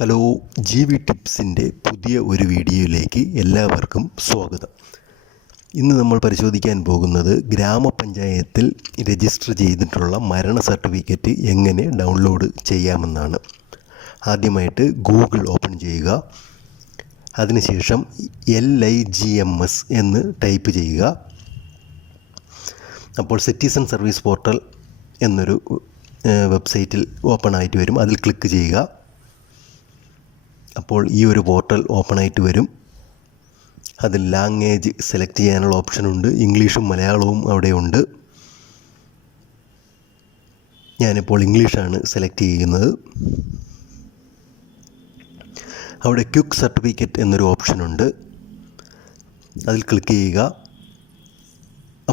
Hello, ജി.വി ടിപ്സിൻ്റെ പുതിയ ഒരു വീഡിയോയിലേക്ക് എല്ലാവർക്കും സ്വാഗതം. ഇന്ന് നമ്മൾ പരിശോധിക്കാൻ പോകുന്നത് ഗ്രാമപഞ്ചായത്തിൽ രജിസ്റ്റർ ചെയ്തിട്ടുള്ള മരണ സർട്ടിഫിക്കറ്റ് എങ്ങനെ ഡൗൺലോഡ് ചെയ്യാമെന്നാണ്. ആദ്യമായിട്ട് ഗൂഗിൾ ഓപ്പൺ ചെയ്യുക. അതിനുശേഷം LIGMS എന്ന് ടൈപ്പ് ചെയ്യുക. അപ്പോൾ സിറ്റിസൺ സർവീസ് പോർട്ടൽ എന്നൊരു വെബ്സൈറ്റിൽ ഓപ്പൺ ആയിട്ട് വരും. അതിൽ ക്ലിക്ക് ചെയ്യുക. അപ്പോൾ ഈ ഒരു പോർട്ടൽ ഓപ്പൺ ആയിട്ട് വരും. അതിൽ ലാംഗ്വേജ് സെലക്ട് ചെയ്യാനുള്ള ഓപ്ഷനുണ്ട്. ഇംഗ്ലീഷും മലയാളവും അവിടെ ഉണ്ട്. ഞാനിപ്പോൾ ഇംഗ്ലീഷാണ് സെലക്ട് ചെയ്യുന്നത്. അവിടെ ക്വിക്ക് സർട്ടിഫിക്കറ്റ് എന്നൊരു ഓപ്ഷനുണ്ട്. അതിൽ ക്ലിക്ക് ചെയ്യുക.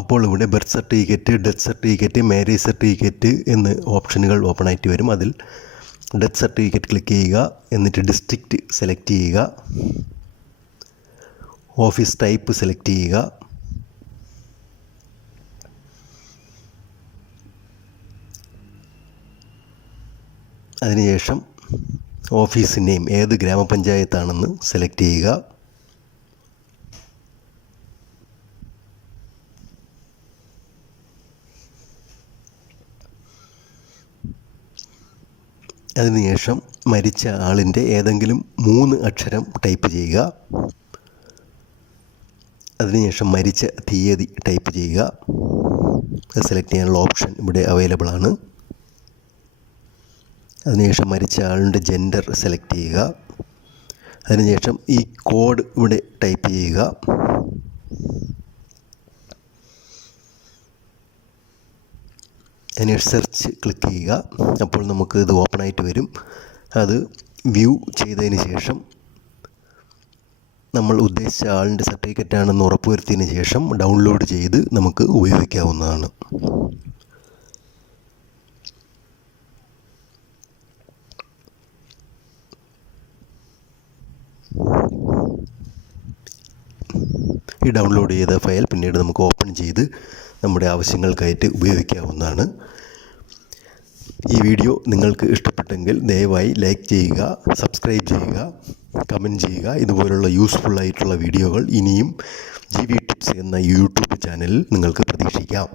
അപ്പോൾ ഇവിടെ birth certificate, death certificate, marriage certificate എന്ന് ഓപ്ഷനുകൾ ഓപ്പൺ ആയിട്ട് വരും. അതിൽ ഡെത്ത് സർട്ടിഫിക്കറ്റ് ക്ലിക്ക് ചെയ്യുക. എന്നിട്ട് ഡിസ്ട്രിക്റ്റ് സെലക്ട് ചെയ്യുക. ഓഫീസ് ടൈപ്പ് സെലക്ട് ചെയ്യുക. അതിനുശേഷം ഓഫീസ് നെയിം ഏത് ഗ്രാമപഞ്ചായത്താണെന്ന് സെലക്ട് ചെയ്യുക. അതിനുശേഷം മരിച്ച ആളിൻ്റെ ഏതെങ്കിലും 3 അക്ഷരം ടൈപ്പ് ചെയ്യുക. അതിനുശേഷം മരിച്ച തീയതി ടൈപ്പ് ചെയ്യുക. അത് സെലക്ട് ചെയ്യാനുള്ള ഓപ്ഷൻ ഇവിടെ അവൈലബിൾ ആണ്. അതിനുശേഷം മരിച്ച ആളുടെ ജെൻഡർ സെലക്ട് ചെയ്യുക. അതിനുശേഷം ഈ കോഡ് ഇവിടെ ടൈപ്പ് ചെയ്യുക. അതിന് സെർച്ച് ക്ലിക്ക് ചെയ്യുക. അപ്പോൾ നമുക്ക് ഇത് ഓപ്പൺ ആയിട്ട് വരും. അത് വ്യൂ ചെയ്തതിന് ശേഷം നമ്മൾ ഉദ്ദേശിച്ച ആളിൻ്റെ സർട്ടിഫിക്കറ്റ് ആണെന്ന് ഉറപ്പുവരുത്തിയതിന് ശേഷം ഡൗൺലോഡ് ചെയ്ത് നമുക്ക് ഉപയോഗിക്കാവുന്നതാണ്. ഈ ഡൗൺലോഡ് ചെയ്ത ഫയൽ പിന്നീട് നമുക്ക് ഓപ്പൺ ചെയ്ത് നമ്മുടെ ആവശ്യങ്ങൾക്കായിട്ട് ഉപയോഗിക്കാവുന്നതാണ്. ഈ വീഡിയോ നിങ്ങൾക്ക് ഇഷ്ടപ്പെട്ടെങ്കിൽ ദയവായി ലൈക്ക് ചെയ്യുക, സബ്സ്ക്രൈബ് ചെയ്യുക, കമൻറ്റ് ചെയ്യുക. ഇതുപോലുള്ള യൂസ്ഫുള്ളായിട്ടുള്ള വീഡിയോകൾ ഇനിയും ജി.വി ടിപ്സ് എന്ന യൂട്യൂബ് ചാനലിൽ നിങ്ങൾക്ക് പ്രതീക്ഷിക്കാം.